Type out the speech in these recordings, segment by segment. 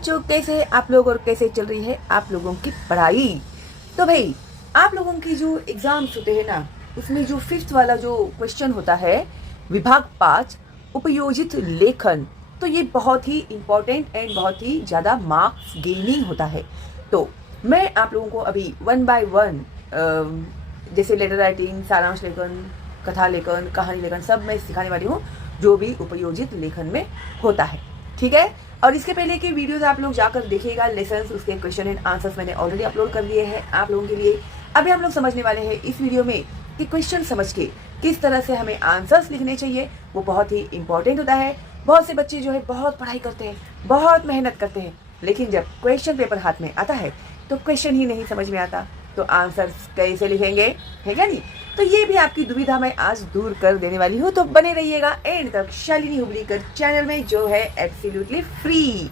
बच्चों, कैसे आप लोग और कैसे चल रही है आप लोगों की पढ़ाई। तो भाई आप लोगों की जो एग्जाम्स होते हैं ना, उसमें जो 5th वाला जो क्वेश्चन होता है विभाग 5 उपयोजित लेखन, तो ये बहुत ही इम्पोर्टेंट एंड बहुत ही ज़्यादा मार्क्स गेनिंग होता है। तो मैं आप लोगों को अभी 1 बाय 1 जैसे लेटर राइटिंग, सारांश लेखन, कथा लेखन, कहानी लेखन सब मैं सिखाने वाली हूँ जो भी उपयोजित लेखन में होता है। ठीक है। और इसके पहले की वीडियोस आप लोग जाकर देखिएगा, लेसन्स उसके क्वेश्चन एंड आंसर्स मैंने ऑलरेडी अपलोड कर दिए हैं आप लोगों के लिए। अभी हम लोग समझने वाले हैं इस वीडियो में कि क्वेश्चन समझ के किस तरह से हमें आंसर्स लिखने चाहिए, वो बहुत ही इंपॉर्टेंट होता है। बहुत से बच्चे जो है बहुत पढ़ाई करते हैं, बहुत मेहनत करते हैं, लेकिन जब क्वेश्चन पेपर हाथ में आता है तो क्वेश्चन ही नहीं समझ में आता, तो आंसर्स कैसे लिखेंगे, है क्या नहीं। तो ये भी आपकी दुविधा मैं आज दूर कर देने वाली हूँ, तो बने रहिएगा एंड तक शालिनी हुबलीकर चैनल में, जो है एब्सोल्युटली फ्री।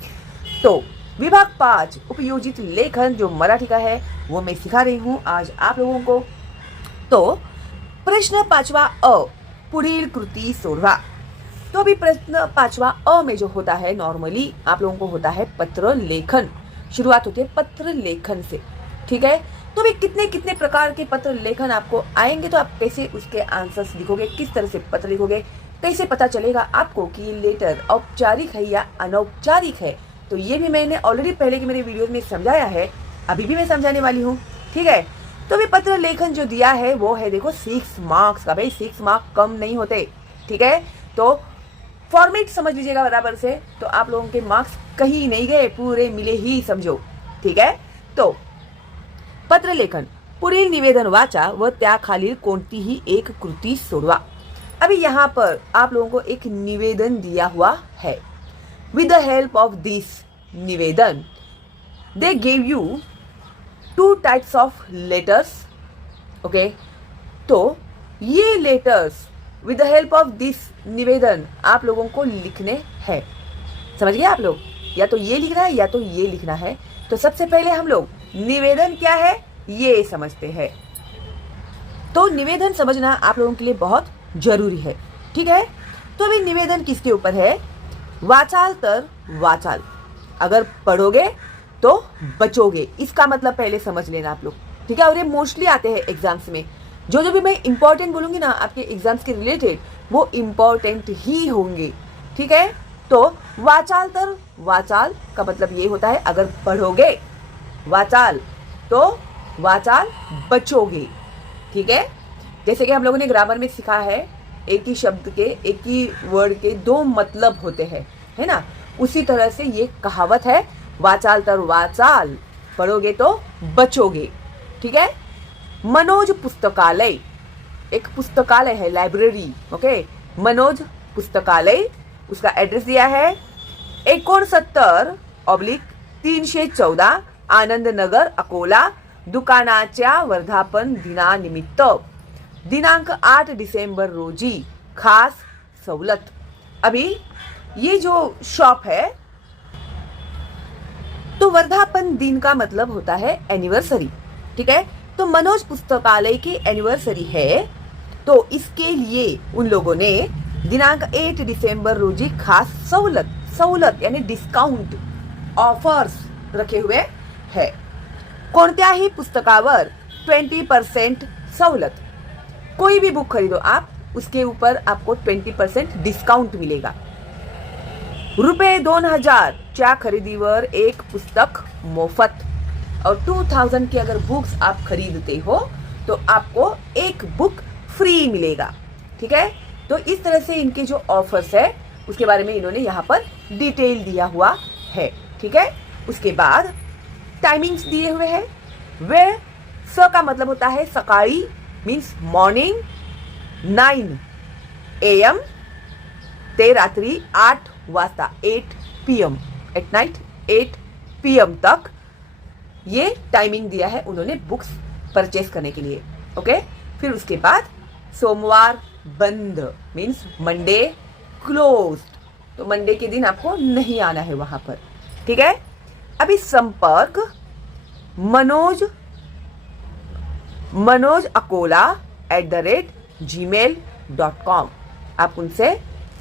तो विभाग 5 उपयोजित लेखन जो मराठी का है वो मैं सिखा रही हूँ आज आप लोगों को। तो प्रश्न 5वां अ, पुढील कृती सोडवा। तो अभी प्रश्न 5वां अ में जो होता है नॉर्मली आप लोगों को होता है पत्र लेखन, शुरुआत होती है पत्र लेखन से। ठीक है। तो भी कितने कितने प्रकार के पत्र लेखन आपको आएंगे, तो आप कैसे उसके आंसर्स लिखोगे, किस तरह से पत्र लिखोगे, कैसे पता चलेगा आपको कि लेटर औपचारिक है या अनौपचारिक है, तो ये भी मैंने ऑलरेडी पहले की मेरे वीडियोस में समझाया है, अभी भी मैं समझाने वाली हूँ। ठीक है। तो भी पत्र लेखन जो दिया है वो है देखो 6 मार्क्स का। भाई 6 मार्क्स कम नहीं होते। ठीक है। तो फॉर्मेट समझ लीजिएगा बराबर से, तो आप लोगों के मार्क्स कहीं नहीं गए, पूरे मिले ही समझो। ठीक है। तो पत्र लेखन, पुढील निवेदन वाचा व त्याखालील कोणतीही एक कृती सोडवा। अभी यहाँ पर आप लोगों को एक निवेदन दिया हुआ है। With the help of this निवेदन they gave you 2 types of letters. Okay. तो ये letters with the help of this निवेदन आप लोगों को लिखने हैं। समझ गए आप लोग, या तो ये लिखना है या तो ये लिखना है। तो सबसे पहले हम लोग निवेदन क्या है ये समझते हैं। तो निवेदन समझना आप लोगों के लिए बहुत जरूरी है। ठीक है। तो अभी निवेदन किसके ऊपर है, वाचाल तर वाचाल, अगर पढ़ोगे तो बचोगे, इसका मतलब पहले समझ लेना आप लोग। ठीक है। और ये मोस्टली आते हैं एग्जाम्स में, जो भी मैं इंपॉर्टेंट बोलूंगी ना आपके एग्जाम्स के रिलेटेड, वो इंपॉर्टेंट ही होंगे। ठीक है। तो वाचाल तर वाचाल का मतलब ये होता है अगर पढ़ोगे वाचाल तो वाचाल बचोगे। ठीक है। जैसे कि हम लोगों ने ग्रामर में सीखा है, एक ही शब्द के, एक ही वर्ड के 2 मतलब होते हैं, है ना। उसी तरह से ये कहावत है, वाचाल तर वाचाल, पढ़ोगे तो बचोगे। ठीक है। मनोज पुस्तकालय, एक पुस्तकालय है, लाइब्रेरी। ओके। मनोज पुस्तकालय, उसका एड्रेस दिया है 69/314 आनंद नगर अकोला, दुकानाच्या वर्धापन दिनानिमित्त दिनांक 8 डिसेंबर रोजी खास सवलत। अभी ये जो शॉप है, तो वर्धापन दिन का मतलब होता है एनिवर्सरी। ठीक है। तो मनोज पुस्तकालय की एनिवर्सरी है, तो इसके लिए उन लोगों ने दिनांक 8 डिसेंबर रोजी खास सवलत, सवलत यानी डिस्काउंट ऑफर्स रखे हुए है। कोणत्याही पुस्तकावर 20% सवलत, कोई भी बुक खरीदो आप, उसके ऊपर आपको 20% डिस्काउंट मिलेगा। रुपये 2000 च्या खरेदीवर एक पुस्तक मोफत, और 2000 की अगर बुक्स आप खरीदते हो तो आपको एक बुक फ्री मिलेगा। ठीक है। तो इस तरह से इनके जो ऑफर्स है उसके बारे में इन्होंने यहाँ पर डिटेल दिया हुआ है। ठीक है। उसके बाद टाइमिंग्स दिए हुए हैं। वे स का मतलब होता है सकाळी, मीन्स मॉर्निंग 9 AM ते रात्री 8 वाजता, 8 PM, एट नाइट 8 PM तक ये टाइमिंग दिया है उन्होंने बुक्स परचेस करने के लिए। ओके। फिर उसके बाद सोमवार बंद, मीन्स मंडे क्लोज्ड, तो मंडे के दिन आपको नहीं आना है वहां पर। ठीक है। अभी संपर्क मनोज अकोला @gmail.com, आप उनसे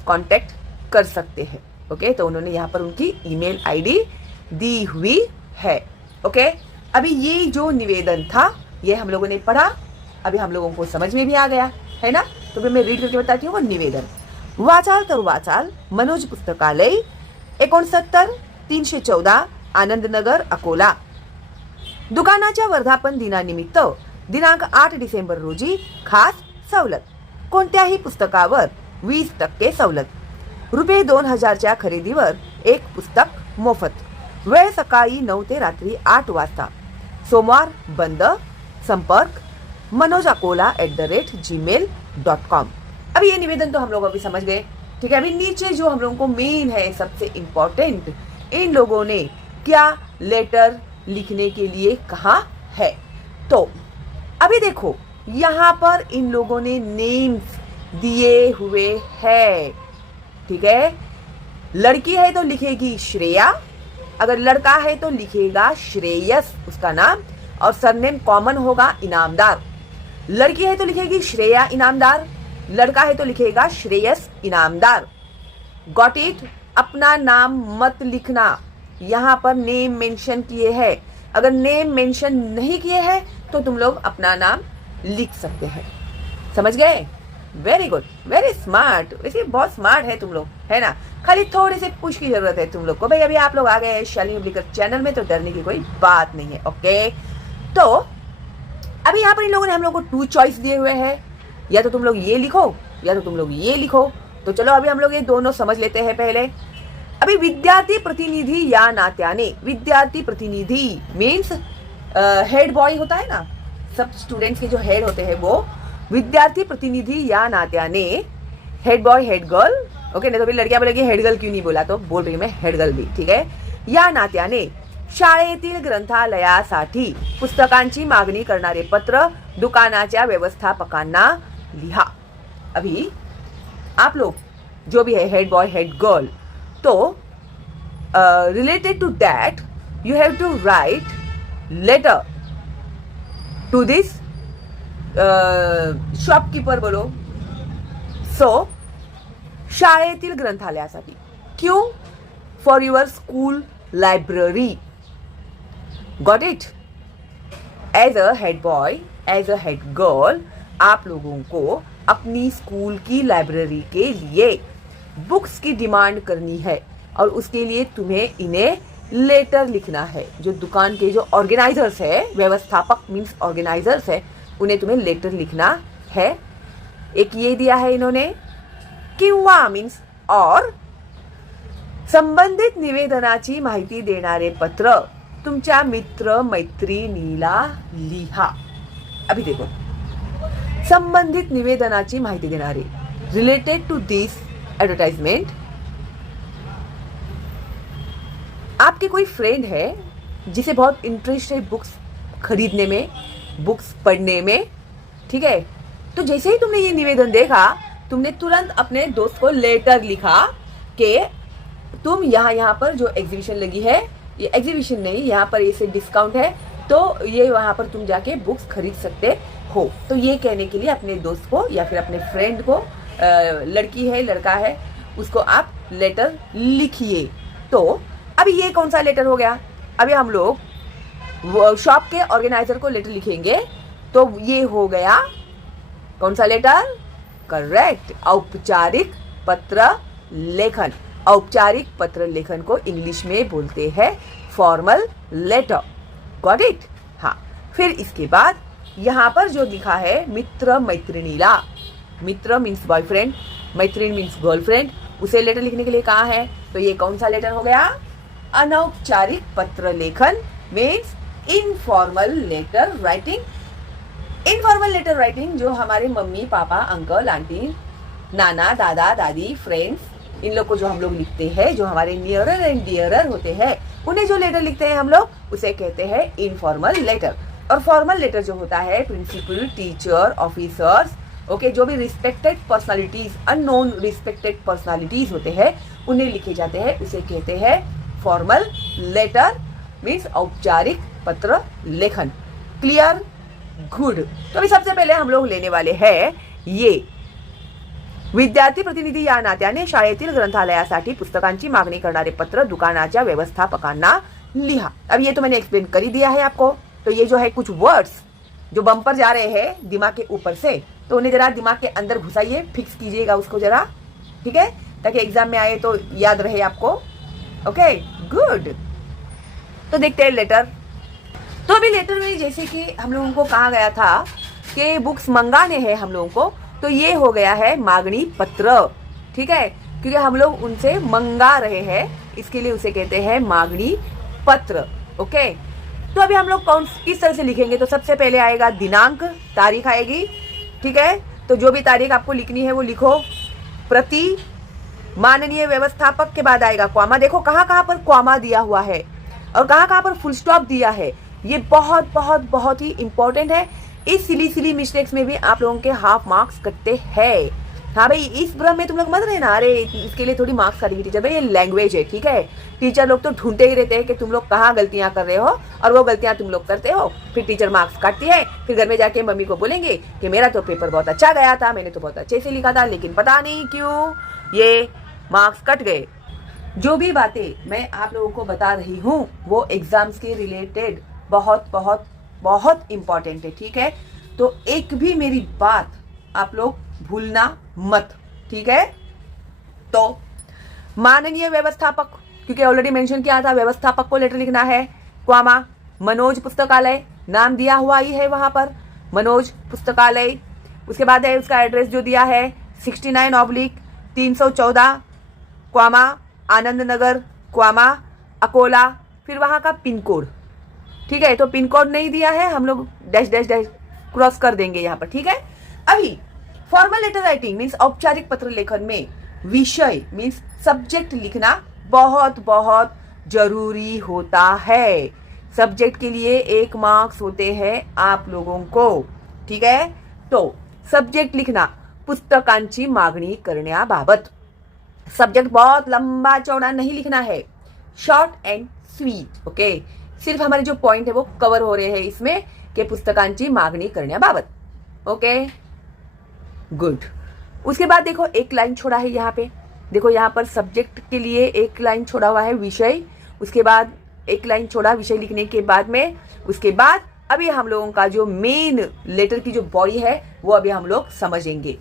कांटेक्ट कर सकते हैं। ओके। तो उन्होंने यहाँ पर उनकी ईमेल आईडी दी हुई है। ओके, अभी ये जो निवेदन था ये हम लोगों ने पढ़ा, अभी हम लोगों को समझ में भी आ गया है ना। तो फिर मैं रीड करके बताती हूँ वो निवेदन। वाचाल तर वाचाल मनोज पुस्तकालय 69 314 आनंदनगर अकोला। दुकानाच्या वर्धापन दिनानिमित्त दिनांक 8 डिसेंबर रोजी खास सवलत, कोणत्याही पुस्तकावर 20% सवलत, रुपये 2000च्या खरेदीवर एक पुस्तक मोफत, वेळ सकाळी 9 ते रात्री 8 वाजता, सोमवार बंद, संपर्क manoj@gmail.com। अभी ये निवेदन तो हम लोग अभी समझ गए, ठीक है। अभी नीचे जो हम लोगों को मेन है, सबसे इंपॉर्टेंट, इन लोगों ने क्या लेटर लिखने के लिए कहा है। तो अभी देखो यहाँ पर इन लोगों ने नेम्स दिए हुए हैं, ठीक है। लड़की है तो लिखेगी श्रेया, अगर लड़का है तो लिखेगा श्रेयस उसका नाम, और सरनेम कॉमन होगा इनामदार। लड़की है तो लिखेगी श्रेया इनामदार, लड़का है तो लिखेगा श्रेयस इनामदार। Got it. अपना नाम मत लिखना, यहाँ पर नेम मेंशन किए हैं, अगर नेम मेंशन नहीं किए हैं तो तुम लोग अपना नाम लिख सकते हैं। समझ गए? Very good, very smart. वैसे बहुत स्मार्ट है तुम लोग, है ना। खाली थोड़े से पुश की जरूरत है तुम लोग को। भाई अभी आप लोग आ गए हैं शालिनी अब्लिकर चैनल में, तो डरने की कोई बात नहीं है। ओके, तो अभी यहाँ पर इन लोगों ने हम लोग को 2 चॉइस दिए हुए हैं, या तो तुम लोग ये लिखो या तो तुम लोग ये लिखो। तो चलो अभी हम लोग ये दोनों समझ लेते हैं पहले। अभी विद्यार्थी प्रतिनिधि या नात्याने, विद्यार्थी प्रतिनिधि मीन्स हेड बॉय होता है ना, सब स्टूडेंट्स के जो हेड होते हैं वो विद्यार्थी प्रतिनिधी या नात्याने, head boy head girl, okay. नहीं तो फिर लड़कियां बोलेगी हेड गर्ल क्यों नहीं बोला, तो बोल रही मैं हेड गर्ल भी, ठीक है। या नात्याने शाळेतील ग्रंथालयासाठी पुस्तकांची मागणी करणारे पत्र दुकानाच्या व्यवस्थापकांना लिहा। अभी आप लोग जो भी है हेड बॉय हेड गर्ल, तो related to that you have to write letter to this shopkeeper बोलो। सो शाळेतील ग्रंथालयासाठी, क्यों? For your school library. Got it? As a head boy, as a head girl, आप लोगों को अपनी स्कूल की लाइब्रेरी के लिए बुक्स की डिमांड करनी है, और उसके लिए तुम्हें इन्हें लेटर लिखना है। जो दुकान के जो ऑर्गेनाइजर्स है, व्यवस्थापक मीन्स ऑर्गेनाइजर्स है, उन्हें तुम्हें लेटर लिखना है। एक ये दिया है इन्होंने, किंवा मीन्स और, संबंधित निवेदनाची माहिती देणारे पत्र तुमच्या मित्र मैत्रिणीला लिहा। अभी देखो, संबंधित निवेदनाची माहिती देणारे, रिलेटेड टू दिस एडवर्टाइजमेंट। आपके कोई फ्रेंड है जिसे बहुत इंटरेस्ट है बुक्स खरीदने में, बुक्स पढ़ने में, ठीक है। तो जैसे ही तुमने ये निवेदन देखा, तुमने तुरंत अपने दोस्त को लेटर लिखा कि तुम यहाँ पर जो एग्जीबिशन लगी है, ये एग्जीबिशन नहीं, यहाँ पर इसे डिस्काउंट है, तो ये वहाँ पर तुम जाके बुक्स खरीद सकते हो। तो ये कहने के लिए अपने दोस्त को या फिर अपने फ्रेंड को, लड़की है लड़का है, उसको आप लेटर लिखिए। तो अभी ये कौन सा लेटर हो गया? अभी हम लोग शॉप के ऑर्गेनाइजर को लेटर लिखेंगे, तो ये हो गया कौन सा लेटर? करेक्ट, औपचारिक पत्र लेखन। औपचारिक पत्र लेखन को इंग्लिश में बोलते हैं फॉर्मल लेटर। Got it? हाँ। फिर इसके बाद यहाँ पर जो लिखा है मित्र मैत्रिणीला, मित्र मीन्स बॉयफ्रेंड, मैत्रिण मीन्स गर्लफ्रेंड, उसे लेटर लिखने के लिए कहा है। तो ये कौन सा लेटर हो गया? अनौपचारिक पत्र लेखन means informal letter writing. Informal letter writing जो हमारे मम्मी पापा अंकल आंटी नाना दादा दादी फ्रेंड्स, इन लोग को जो हम लोग लिखते हैं, जो हमारे नियरर एंड डियरर होते हैं, उन्हें जो लेटर लिखते हैं हम लोग, उसे कहते हैं इनफॉर्मल लेटर। और फॉर्मल लेटर जो होता है प्रिंसिपल, टीचर, ऑफिसर्स, ओके, जो भी respected personalities, unknown respected personalities होते हैं, उन्हें लिखे जाते हैं, उसे कहते हैं फॉर्मल लेटर मीन्स औपचारिक पत्र लेखन। क्लियर? गुड। तो अभी सबसे पहले हम लोग लेने वाले हैं ये, विद्यार्थी प्रतिनिधी या नात्याने शाळेतील ग्रंथालयासाठी पुस्तकांची मागणी करणारे पत्र दुकानाच्या व्यवस्थापकांना लिहा। अब ये तो मैंने एक्सप्लेन कर ही दिया है आपको। तो ये जो है कुछ वर्ड्स जो बम्पर जा रहे हैं दिमाग के ऊपर से, तो उन्हें जरा दिमाग के अंदर घुसाइए, फिक्स कीजिएगा उसको जरा, ठीक है, ताकि एग्जाम में आए तो याद रहे आपको। Okay good. तो देखते हैं लेटर। तो अभी लेटर में जैसे कि हम लोगों को कहा गया था कि बुक्स मंगाने हैं हम लोगों को, तो ये हो गया है मांगनी पत्र, ठीक है, क्योंकि हम लोग उनसे मंगा रहे हैं, इसके लिए उसे कहते हैं मांगनी पत्र। ओके, तो अभी हम लोग किस तरह से लिखेंगे? तो सबसे पहले आएगा दिनांक, तारीख आएगी, ठीक है, तो जो भी तारीख आपको लिखनी है वो लिखो। प्रति माननीय व्यवस्थापक के बाद आएगा क्वामा। देखो कहाँ कहाँ पर क्वामा दिया हुआ है और कहाँ कहाँ पर फुल स्टॉप दिया है, ये बहुत बहुत बहुत ही इंपॉर्टेंट है। इस सिली मिस्टेक्स में भी आप लोगों के हाफ मार्क्स कटते हैं। हाँ भाई, इस भ्रम में तुम लोग मत रहना, अरे इसके लिए थोड़ी मार्क्स काटेंगे टीचर, भाई ये लैंग्वेज है, ठीक है। टीचर लोग तो ढूंढते ही रहते हैं कि तुम लोग कहाँ गलतियां कर रहे हो और वो गलतियां तुम लोग करते हो, फिर टीचर मार्क्स काटती है, फिर घर में जाके मम्मी को बोलेंगे कि मेरा तो पेपर बहुत अच्छा गया था, मैंने तो बहुत अच्छे से लिखा था, लेकिन पता नहीं क्यों ये मार्क्स कट गए। जो भी बातें मैं आप लोगों को बता रही हूँ वो एग्जाम्स के रिलेटेड बहुत बहुत बहुत इंपॉर्टेंट है, ठीक है। तो एक भी मेरी बात आप लोग भूलना मत, ठीक है। तो माननीय व्यवस्थापक, क्योंकि ऑलरेडी मेंशन किया था व्यवस्थापक को लेटर लिखना है, क्वामा मनोज पुस्तकालय, नाम दिया हुआ ही है वहां पर, मनोज पुस्तकालय। उसके बाद है उसका एड्रेस जो दिया है 69/314 क्वामा आनंद नगर क्वामा अकोला, फिर वहां का पिन कोड, ठीक है। तो पिन कोड नहीं दिया है, हम लोग डैश डैश डैश क्रॉस कर देंगे यहाँ पर, ठीक है। अभी फॉर्मल लेटर राइटिंग मीन्स औपचारिक पत्र लेखन में विषय मीन्स सब्जेक्ट लिखना बहुत बहुत जरूरी होता है। सब्जेक्ट के लिए 1 मार्क्स होते हैं आप लोगों को, ठीक है। तो सब्जेक्ट लिखना, पुस्तकांची मागणी करण्याबाबत। सब्जेक्ट बहुत लंबा चौड़ा नहीं लिखना है, शॉर्ट एंड स्वीट, ओके। सिर्फ हमारे जो पॉइंट है वो कवर हो रहे हैं इसमें कि पुस्तकांची मागणी करण्याबाबत, ओके गुड। उसके बाद देखो एक लाइन छोड़ा है यहाँ पे, देखो यहाँ पर सब्जेक्ट के लिए एक लाइन छोड़ा हुआ है विषय, उसके बाद एक लाइन छोड़ा विषय लिखने के बाद में, उसके बाद अभी हम लोगों का जो मेन लेटर की जो बॉडी है वो अभी हम लोग समझेंगे।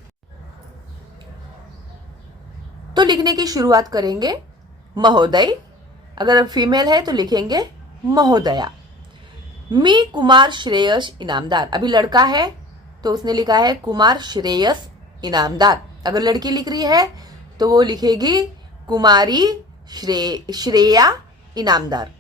तो लिखने की शुरुआत करेंगे महोदय, अगर फीमेल है तो लिखेंगे महोदया। मी कुमार श्रेयस इनामदार, अभी लड़का है तो उसने लिखा है कुमार श्रेयस इनामदार, अगर लड़की लिख रही है तो वो लिखेगी कुमारी श्रेया इनामदार।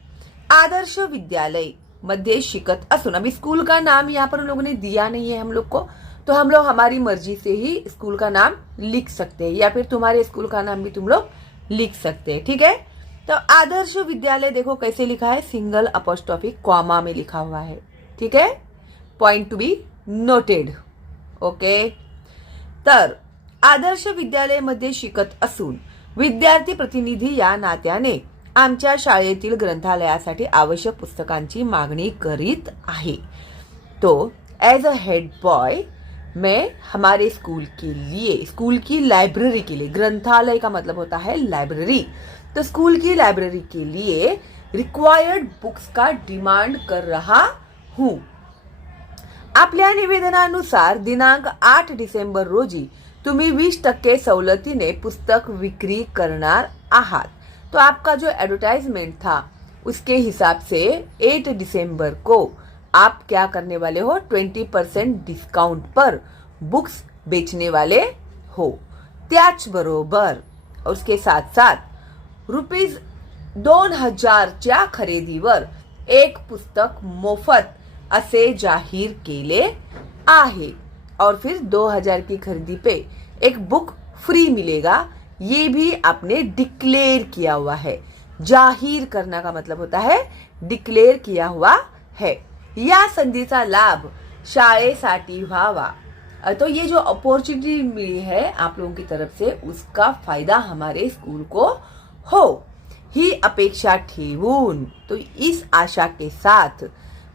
आदर्श विद्यालय मध्ये शिकत असून, अभी स्कूल का नाम यहाँ पर उन लोगों ने दिया नहीं है हम लोग को, तो हम लोग हमारी मर्जी से ही स्कूल का नाम लिख सकते हैं, या फिर तुम्हारे स्कूल का नाम भी तुम लोग लिख सकते हैं, ठीक है। तो आदर्श विद्यालय देखो कैसे लिखा है, सिंगल अपॉस्ट्रोफी कॉमा में लिखा हुआ है, ठीक है, point to be noted, okay. तर आदर्श विद्यालयामध्ये शिकत असून विद्यार्थी प्रतिनिधी या नात्याने आमच्या शाळेतील ग्रंथालयासाठी आवश्यक पुस्तकांची मागणी करीत आहे। तो एज अ हेड बॉय मैं हमारे स्कूल के लिए, स्कूल की लाइब्रेरी के लिए, ग्रंथालय का मतलब होता है लाइब्रेरी, तो स्कूल की लाइब्रेरी के लिए रिक्वायर्ड बुक्स का डिमांड कर रहा हूं। आपल्या निवेदनानुसार दिनांक 8 डिसेंबर रोजी तुम्ही 20% सवलतीने पुस्तक विक्री करणार आहात। तो आपका जो एडवर्टाइजमेंट था उसके हिसाब से 8 दिसंबर को आप क्या करने वाले हो, 20% डिस्काउंट पर बुक्स बेचने वाले हो। त्याचबरोबर उसके साथ साथ ₹2000च्या खरेदीवर एक पुस्तक मोफत असे जाहीर केले आहे, और फिर 2000 की खरीदी पे एक बुक फ्री मिलेगा, ये भी आपने डिक्लेयर किया हुआ है। जाहीर करना का मतलब होता है डिक्लेअर किया हुआ है। या संधीचा लाभ शाळेसाठी व्हावा, तो ये जो अपॉर्चुनिटी मिली है आप लोगों की तरफ से उसका फायदा हमारे स्कूल को हो, ही अपेक्षा ठेवून, तो इस आशा के साथ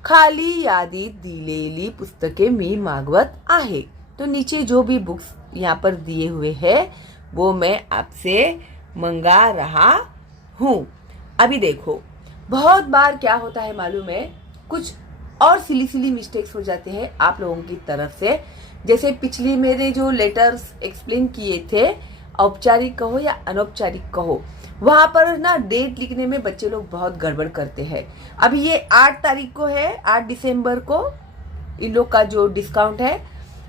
खाली यादीत दिलेली पुस्तके मी मागवत आहे। तो नीचे जो भी बुक्स यहाँ पर दिए हुए हैं वो मैं आपसे मंगा रहा हूँ। अभी देखो बहुत बार क्या होता है मालूम है, कुछ और सिली सिली मिस्टेक्स हो जाते हैं आप लोगों की तरफ से। जैसे पिछली मेरे जो लेटर्स एक्सप्लेन किए थे, औपचारिक कहो या अनौपचारिक कहो, वहां पर ना डेट लिखने में बच्चे लोग बहुत गड़बड़ करते हैं। अभी ये 8 तारीख को है, 8 दिसंबर को इन लोग का जो डिस्काउंट है,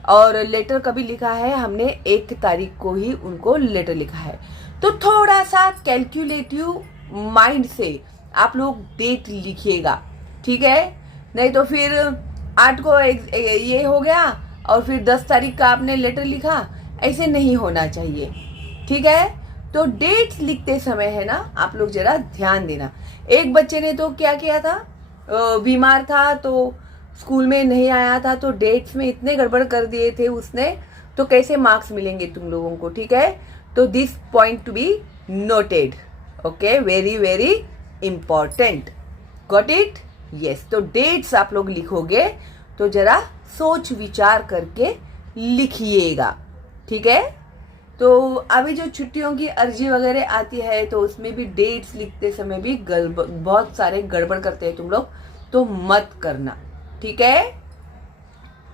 और लेटर कभी लिखा है हमने 1 तारीख को ही उनको लेटर लिखा है। तो थोड़ा सा कैलकुलेटिव माइंड से आप लोग डेट लिखिएगा, ठीक है? नहीं तो फिर 8 को ये हो गया और फिर 10 तारीख का आपने लेटर लिखा, ऐसे नहीं होना चाहिए, ठीक है? तो डेट्स लिखते समय है ना, आप लोग जरा ध्यान देना। एक बच्चे ने तो क्या किया था, बीमार था तो स्कूल में नहीं आया था, तो डेट्स में इतने गड़बड़ कर दिए थे उसने, तो कैसे मार्क्स मिलेंगे तुम लोगों को, ठीक है? तो this point to be noted, okay, very very important, got it? Yes. तो डेट्स आप लोग लिखोगे तो जरा सोच विचार करके लिखिएगा, ठीक है? तो अभी जो छुट्टियों की अर्जी वगैरह आती है तो उसमें भी डेट्स लिखते समय भी बहुत सारे गड़बड़ करते हैं तुम लोग, तो मत करना, ठीक है?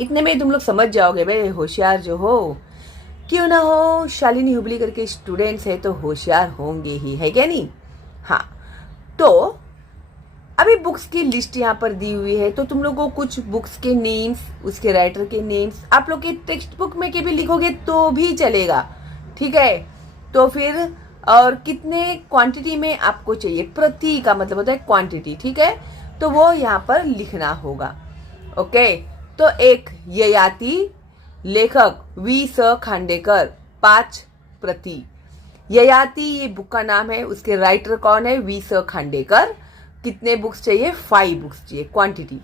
इतने में तुम लोग समझ जाओगे भाई, होशियार जो हो क्यों ना हो, शालिनी हुबली करके स्टूडेंट्स है तो होशियार होंगे ही, है क्या नहीं? हाँ, तो अभी बुक्स की लिस्ट यहाँ पर दी हुई है, तो तुम लोग को कुछ बुक्स के नेम्स, उसके राइटर के नेम्स आप लोग के टेक्स्ट बुक में के भी लिखोगे तो भी चलेगा, ठीक है? तो फिर और कितने क्वांटिटी में आपको चाहिए, प्रति का मतलब होता है क्वांटिटी, ठीक है? तो वो यहाँ पर लिखना होगा, ओके? तो एक ययाति, लेखक वी स खांडेकर, 5 प्रति। ययाति ये बुक का नाम है, उसके राइटर कौन है? वी स खांडेकर। कितने बुक्स चाहिए? 5 बुक्स चाहिए, क्वांटिटी।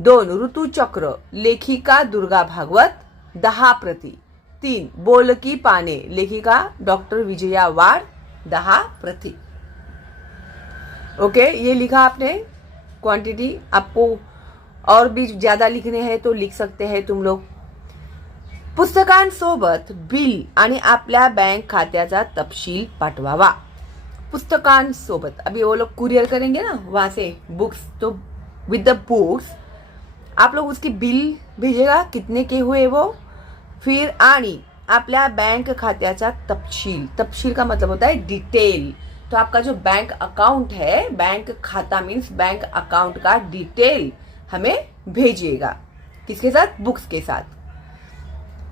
2 ऋतु चक्र, लेखिका दुर्गा भागवत, 10 प्रति। 3 बोलकी पाने, लेखिका डॉक्टर विजया वाड़, 10 प्रति। ओके, ये लिखा आपने क्वांटिटी। आपको और भी ज्यादा लिखने हैं तो लिख सकते हैं तुम लोग। पुस्तकांसोबत बिल आणि आपल्या बँक खात्याचा तपशील पाठवावा। पुस्तकांसोबत, अभी वो लोग कुरियर करेंगे ना वहां से बुक्स, तो विद द बुक्स आप लोग उसकी बिल भेजेगा, कितने के हुए वो। फिर आणि आपल्या बँक खात्याचा तपशील, तपशील का मतलब होता है डिटेल। तो आपका जो बैंक अकाउंट है, बैंक खाता मीन्स बैंक अकाउंट का डिटेल हमें भेजिएगा, किसके साथ? बुक्स के साथ।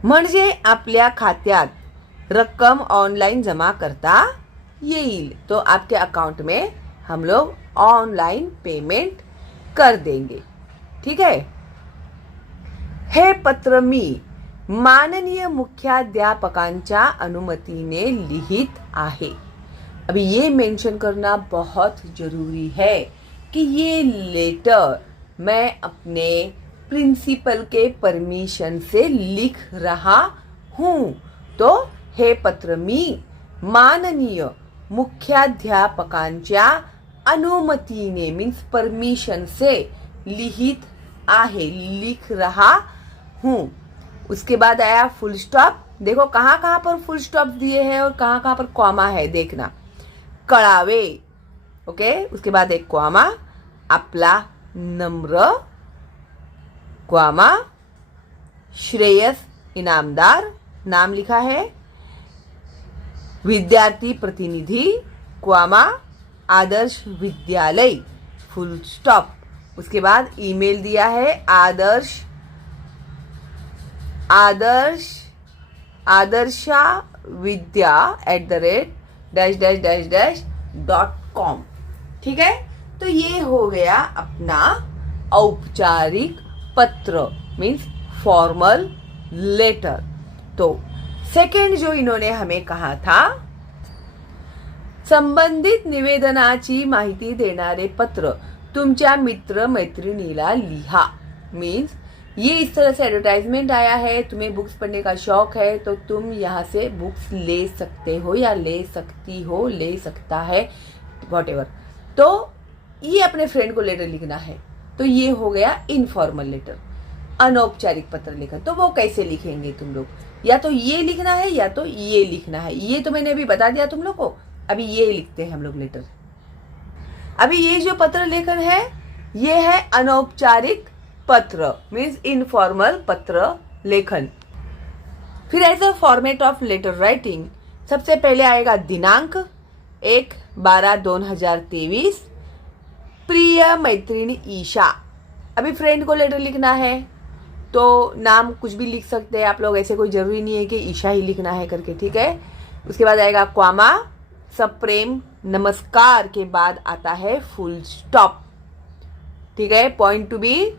म्हणजे आपल्या खात्यात रक्कम ऑनलाइन जमा करता येईल, तो आपके अकाउंट में हम लोग ऑनलाइन पेमेंट कर देंगे, ठीक है? हे पत्र मी माननीय मुख्याध्यापकांच्या अनुमतीने लिहित आहे। अभी ये मेंशन करना बहुत जरूरी है कि ये लेटर मैं अपने प्रिंसिपल के परमिशन से लिख रहा हूं। तो हे पत्र मी माननीय मुख्याध्यापकांच्या अनुमतीने मीन्स परमिशन से लिहित आहे, लिख रहा हूं। उसके बाद आया फुल स्टॉप। देखो कहाँ कहाँ पर फुल स्टॉप दिए हैं और कहाँ कहाँ पर कॉमा है, देखना। कळावे, ओके, उसके बाद एक कॉमा, आपला नम्र, कॉमा, श्रेयस इनामदार नाम लिखा है, विद्यार्थी प्रतिनिधि, comma, Adarsh Vidyalaya, full stop. उसके बाद ईमेल दिया है आदर्शा विद्या @डैश ठीक है? तो ये हो गया अपना औपचारिक पत्र मीन्स फॉर्मल लेटर। तो सेकंड जो इन्होंने हमें कहा था, संबंधित निवेदनाची माहिती देणारे पत्र तुमच्या मित्र मैत्रिणीला लिहा। मीन्स ये इस तरह से एडवर्टाइजमेंट आया है, तुम्हें बुक्स पढ़ने का शौक है तो तुम यहाँ से बुक्स ले सकते हो या ले सकती हो, ले सकता है, व्हाटएवर। तो ये अपने फ्रेंड को लेटर लिखना है, तो ये हो गया इनफॉर्मल लेटर, अनौपचारिक पत्र लिखा। तो वो कैसे लिखेंगे तुम लोग? या तो ये लिखना है या तो ये लिखना है। ये तो मैंने अभी बता दिया तुम लोग को, अभी ये लिखते हैं हम लोग लेटर। अभी ये जो पत्र लेखन है ये है अनौपचारिक पत्र, मीन्स इनफॉर्मल पत्र लेखन। फिर as a format of letter writing सबसे पहले आएगा दिनांक 1/12/2023, प्रिय मैत्रिणी ईशा। अभी फ्रेंड को लेटर लिखना है तो नाम कुछ भी लिख सकते हैं आप लोग, ऐसे कोई जरूरी नहीं है कि ईशा ही लिखना है करके, ठीक है। उसके बाद आएगा क्वामा, सप्रेम नमस्कार के बाद आता है फुल स्टॉप, ठीक है, पॉइंट टू बी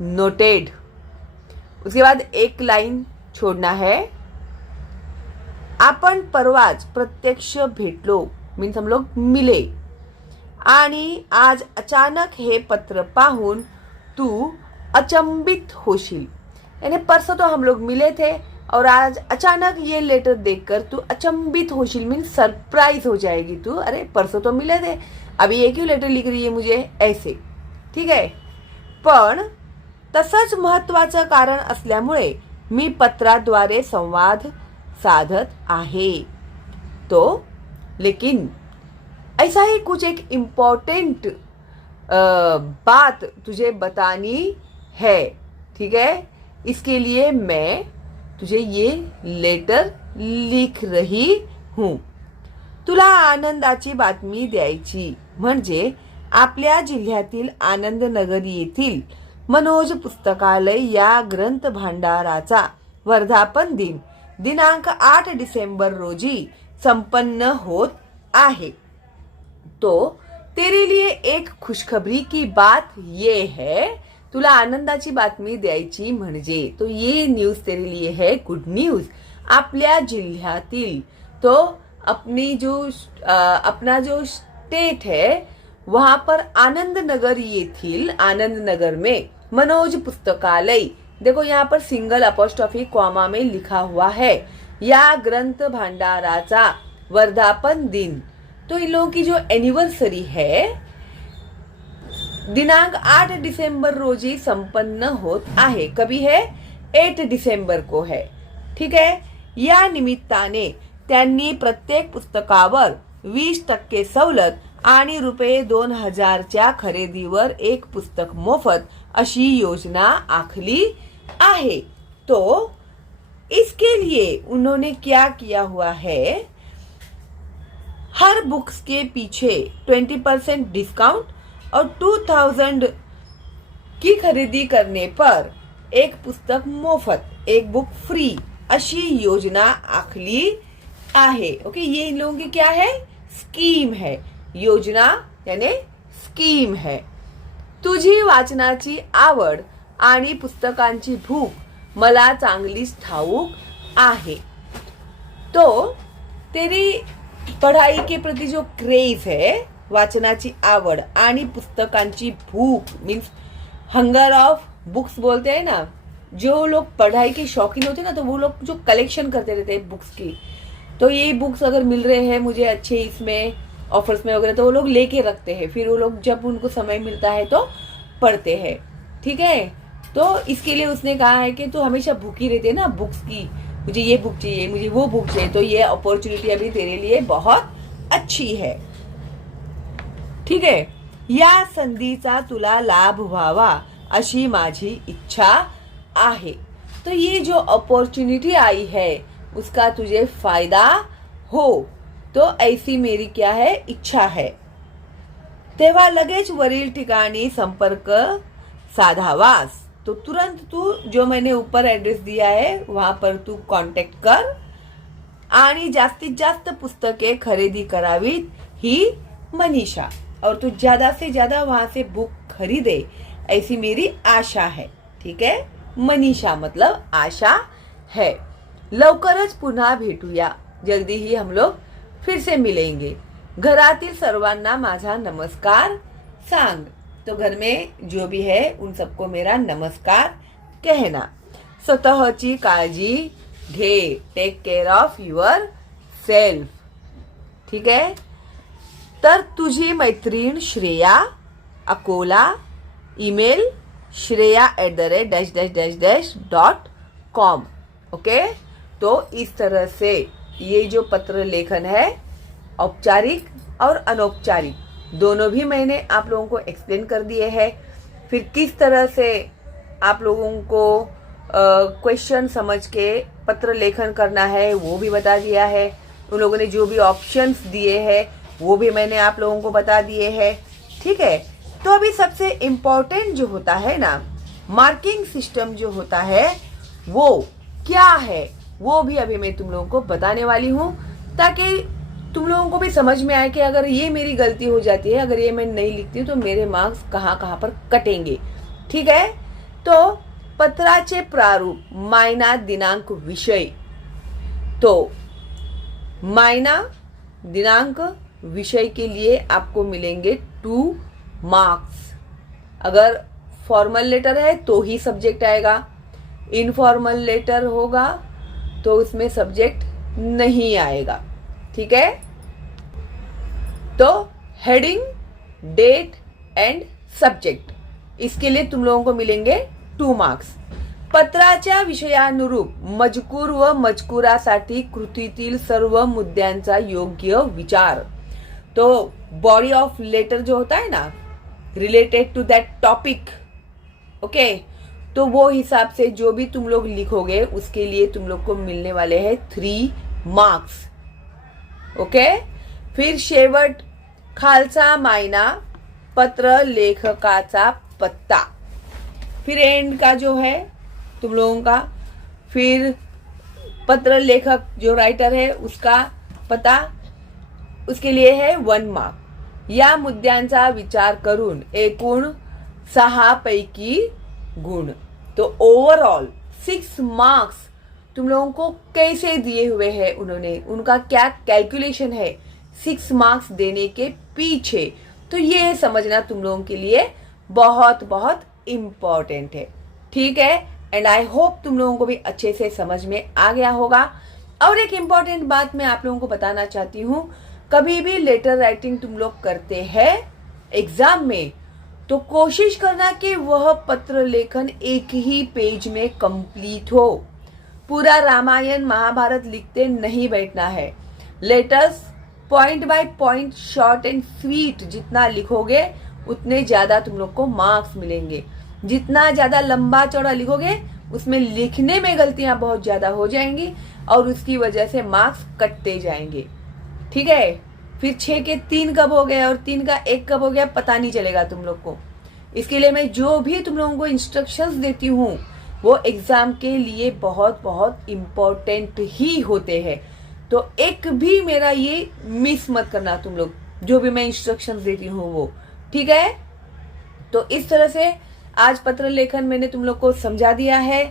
नोटेड। उसके बाद एक लाइन छोड़ना है, आपण परवाच प्रत्यक्ष भेटलो, मीन्स हम लोग मिले आणि आज अचानक हे पत्र पाहून तू अचंबित होशील, यानी परसों तो हम लोग मिले थे और आज अचानक ये लेटर देखकर तू अचंबित होशील, मीन्स सरप्राइज हो जाएगी तू, अरे परसों तो मिले थे, अभी ये क्यों लेटर लिख रही है मुझे, ऐसे, ठीक है। पण तसंच महत्वाचं कारण असल्यामुळे मी पत्राद्वारे संवाद साधत आहे। तो लेकिन ऐसा ही कुछ एक इम्पोर्टेंट बात तुझे बतानी है, ठीक है, इसके लिए मैं तुझे ये लेटर लिख रही हूँ। तुला आनंदाची बातमी द्यायची म्हणजे आपल्या जिल्ह्यातील आनंदनगर येथील मनोज पुस्तकालय या ग्रंथ भांडाराचा वर्धापन दिन दिनांक 8 डिसेंबर रोजी संपन्न होत आहे। तो तेरे लिए एक खुशखबरी की बात ये है, तुला आनंदाची बातमी द्यायची म्हणजे तो ये न्यूज तेरे लिए है, गुड न्यूज। आपल्या जिल्ह्यातील तो अपना जो स्टेट है वहां पर आनंदनगर येथील, आनंदनगर में मनोज पुस्तकालय, देखो यहाँ पर सिंगल अपॉस्ट्रोफी कॉमा में लिखा हुआ है, या ग्रंथ भांडाराचा वर्धापन दिन, तो इन लोगों की जो एनिवर्सरी है दिनांक 8 डिसेंबर रोजी संपन्न होत आहे। कभी है, 8 डिसेंबर को है, ठीक है। या निमित्ताने त्यांनी प्रत्येक पुस्तकावर 20% सवलत आणि ₹2000च्या खरेदीवर एक पुस्तक मोफत अशी योजना आखली आहे। तो इसके लिए उन्होंने क्या किया हुआ है, हर बुक्स के पीछे 20% डिस्काउंट और 2000 की खरीदी करने पर एक पुस्तक मोफत, एक बुक फ्री अशी योजना आखली आहे। ओके, ये इन लोगों की क्या है, स्कीम है, योजना यानी स्कीम है। तुझी वाचनाची आवड आणि पुस्तकांची भूक मला चांगलीच ठाऊक आहे। तो तेरी पढ़ाई के प्रति जो क्रेज है, वाचनाची आवड आणि पुस्तकांची भूख, मीन्स हंगर ऑफ बुक्स बोलते हैं ना, जो लोग पढ़ाई के शौकीन होते हैं ना, तो वो लोग जो कलेक्शन करते रहते हैं बुक्स की, तो ये बुक्स अगर मिल रहे हैं मुझे अच्छे इसमें ऑफर्स में वगैरह, तो वो लोग लेके रखते हैं, फिर वो लोग जब उनको समय मिलता है तो पढ़ते हैं, ठीक है। तो इसके लिए उसने कहा है कि तू हमेशा भूखी रहती है ना बुक्स की, मुझे ये बुक चाहिए, मुझे वो बुक चाहिए, तो ये अपॉर्चुनिटी अभी तेरे लिए बहुत अच्छी है, ठीक है। या संधीचा तुला लाभ व्हावा अशी माझी इच्छा आहे। तो ये जो अपॉर्चुनिटी आई है उसका तुझे फायदा हो, तो ऐसी मेरी क्या है, इच्छा है। तेव्हा लगेच वरील ठिकाणी संपर्क साधावास, तो तुरंत तू जो मैंने ऊपर एड्रेस दिया है वहां पर तू कांटेक्ट कर आणि जास्तीत जास्त पुस्तके खरेदी करावीत ही मनीषा, और तू ज्यादा से ज्यादा वहां से बुक खरीदे ऐसी मेरी आशा है, ठीक है। मनीषा मतलब आशा है। लवकरच पुन्हा भेटूया, जल्दी ही हम लोग फिर से मिलेंगे। घरातील सर्वांना माझा नमस्कार सांग, तो घर में जो भी है उन सबको मेरा नमस्कार कहना। स्वतःची काळजी घे, take care of yourself, ठीक है। तर तुझी मैत्रीण Shreya Akola, email shreya@-- okay. तो इस तरह से ये जो पत्र लेखन है औपचारिक और अनौपचारिक दोनों भी मैंने आप लोगों को एक्सप्लेन कर दिए हैं। फिर किस तरह से आप लोगों को क्वेश्चन समझ के पत्र लेखन करना है वो भी बता दिया है। उन लोगों ने जो भी ऑप्शंस दिए हैं वो भी मैंने आप लोगों को बता दिए हैं। ठीक है, तो अभी सबसे इम्पोर्टेंट जो होता है ना, मार्किंग सिस्टम जो होता है वो क्या है, वो भी अभी मैं तुम लोगों को बताने वाली हूँ, ताकि तुम लोगों को भी समझ में आए कि अगर ये मेरी गलती हो जाती है, अगर ये मैं नहीं लिखती हूँ तो मेरे मार्क्स कहाँ कहाँ पर कटेंगे। ठीक है, तो पत्राचे प्रारूप, मायना, दिनांक, विषय। तो मायना, दिनांक, विषय के लिए आपको मिलेंगे 2 मार्क्स। अगर फॉर्मल लेटर है तो ही सब्जेक्ट आएगा, इनफॉर्मल लेटर होगा तो उसमें सब्जेक्ट नहीं आएगा। ठीक है, तो हेडिंग, डेट एंड सब्जेक्ट, इसके लिए तुम लोगों को मिलेंगे 2 मार्क्स। पत्राच्या विषयानुरूप मजकूर व मजकुरासाठी कृतीतील सर्व मुद्द्यांचा योग्य विचार। तो बॉडी ऑफ लेटर जो होता है ना, related to that topic, okay, तो वो हिसाब से जो भी तुम लोग लिखोगे उसके लिए तुम लोग को मिलने वाले हैं 3 मार्क्स। ओके, फिर शेवट, खालचा मायना, पत्र लेखकाचा पत्ता। फिर एंड का जो है तुम लोगों का, फिर पत्र लेखक जो राइटर है उसका पता, उसके लिए है 1 मार्क। या मुद्द्यांचा विचार करून एकूण 6 पैकी गुण। तो ओवरऑल 6 मार्क्स तुम लोगों को कैसे दिए हुए हैं उन्होंने, उनका क्या कैलकुलेशन है 6 मार्क्स देने के पीछे, तो ये समझना तुम लोगों के लिए बहुत बहुत इम्पोर्टेंट है। ठीक है, एंड आई होप तुम लोगों को भी अच्छे से समझ में आ गया होगा। और एक इम्पॉर्टेंट बात मैं आप लोगों को बताना चाहती हूँ, कभी भी लेटर राइटिंग तुम लोग करते हैं एग्जाम में तो कोशिश करना कि वह पत्र लेखन एक ही पेज में कंप्लीट हो। पूरा रामायण महाभारत लिखते नहीं बैठना है। Letters point by point, short and sweet जितना लिखोगे उतने ज्यादा तुम लोग को मार्क्स मिलेंगे। जितना ज्यादा लंबा चौड़ा लिखोगे उसमें लिखने में गलतियां बहुत ज्यादा हो जाएंगी और उसकी वजह से मार्क्स कटते जाएंगे। ठीक है, फिर 6 के 3 कब हो गए और 3 का 1 कब हो गया पता नहीं चलेगा तुम लोग को। इसके लिए मैं जो भी तुम लोगों को इंस्ट्रक्शंस देती हूँ वो एग्जाम के लिए बहुत बहुत इम्पोर्टेंट ही होते हैं। तो एक भी मेरा ये मिस मत करना तुम लोग, जो भी मैं इंस्ट्रक्शंस देती हूँ वो। ठीक है, तो इस तरह से आज पत्र लेखन मैंने तुम लोग को समझा दिया है।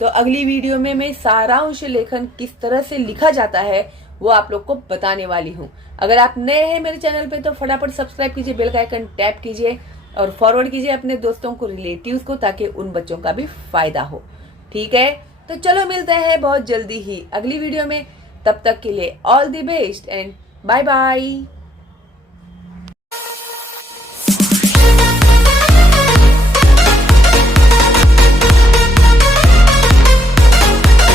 तो अगली वीडियो में मैं सारांश लेखन किस तरह से लिखा जाता है वो आप लोग को बताने वाली हूँ। अगर आप नए हैं मेरे चैनल पे तो फटाफट सब्सक्राइब कीजिए, बेल का आइकन टैप कीजिए और फॉरवर्ड कीजिए अपने दोस्तों को, रिलेटिव्स को, ताकि उन बच्चों का भी फायदा हो। ठीक है, तो चलो मिलते हैं बहुत जल्दी ही अगली वीडियो में। तब तक के लिए all the best and bye bye.